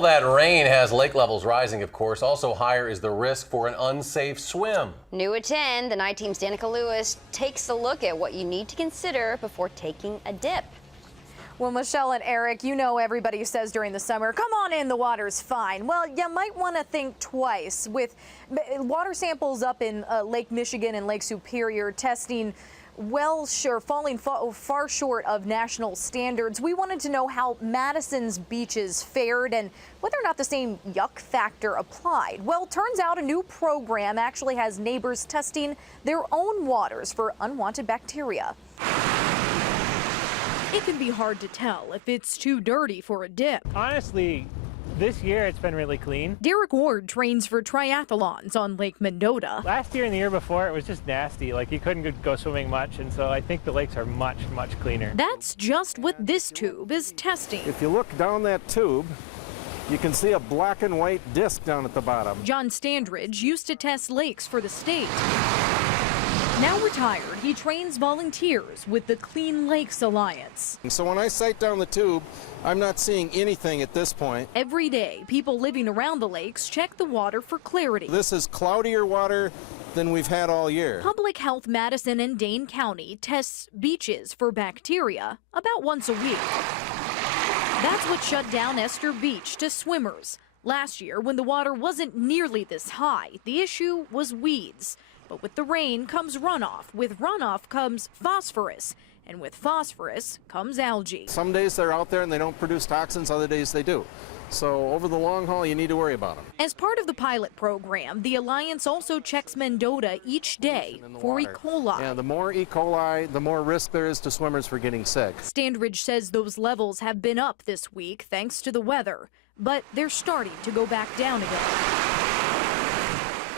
all that rain has lake levels rising, of course. Also higher is the risk for an unsafe swim. New at 10, the night team's Dannika Lewis takes a look at what you need to consider before taking a dip. Well, Michelle and Eric, you know everybody says during the summer, come on in, the water's fine. Well, you might want to think twice. With water samples up in Lake Michigan and Lake Superior testing falling far short of national standards, we wanted to know how Madison's beaches fared and whether or not the same yuck factor applied. Well, turns out a new program actually has neighbors testing their own waters for unwanted bacteria. It can be hard to tell if it's too dirty for a dip. Honestly, this year it's been really clean. Derek Ward trains for triathlons on Lake Mendota. Last year and the year before, it was just nasty. Like, you couldn't go swimming much, and so I think the lakes are much, much cleaner. That's just what this tube is testing. If you look down that tube, you can see a black and white disc down at the bottom. John Standridge used to test lakes for the state. Now retired, he trains volunteers with the Clean Lakes Alliance. And so when I sight down the tube, I'm not seeing anything at this point. Every day, people living around the lakes check the water for clarity. This is cloudier water than we've had all year. Public Health Madison and Dane County tests beaches for bacteria about once a week. That's what shut down Esther Beach to swimmers. Last year, when the water wasn't nearly this high, the issue was weeds. But with the rain comes runoff. With runoff comes phosphorus. And with phosphorus comes algae. Some days they're out there and they don't produce toxins, other days they do. So over the long haul, you need to worry about them. As part of the pilot program, the Alliance also checks Mendota each day for E. coli. Yeah, the more E. coli, the more risk there is to swimmers for getting sick. Standridge says those levels have been up this week thanks to the weather, but they're starting to go back down again.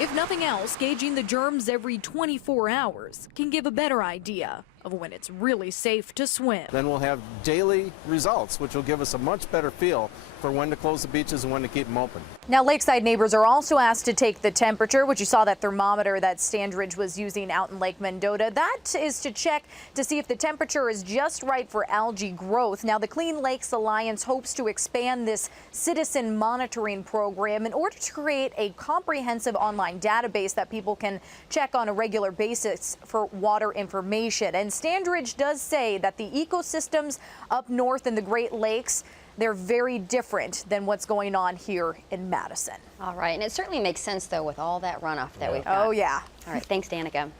If nothing else, gauging the germs every 24 hours can give a better idea of when it's really safe to swim. Then we'll have daily results, which will give us a much better feel for when to close the beaches and when to keep them open. Now, lakeside neighbors are also asked to take the temperature, which you saw that thermometer that Standridge was using out in Lake Mendota. That is to check to see if the temperature is just right for algae growth. Now, the Clean Lakes Alliance hopes to expand this citizen monitoring program in order to create a comprehensive online database that people can check on a regular basis for water information. And Standridge does say that the ecosystems up north in the Great Lakes, they're very different than what's going on here in Madison. All right, and it certainly makes sense, though, with all that runoff that we've got. Oh, yeah. All right, thanks, Dannika.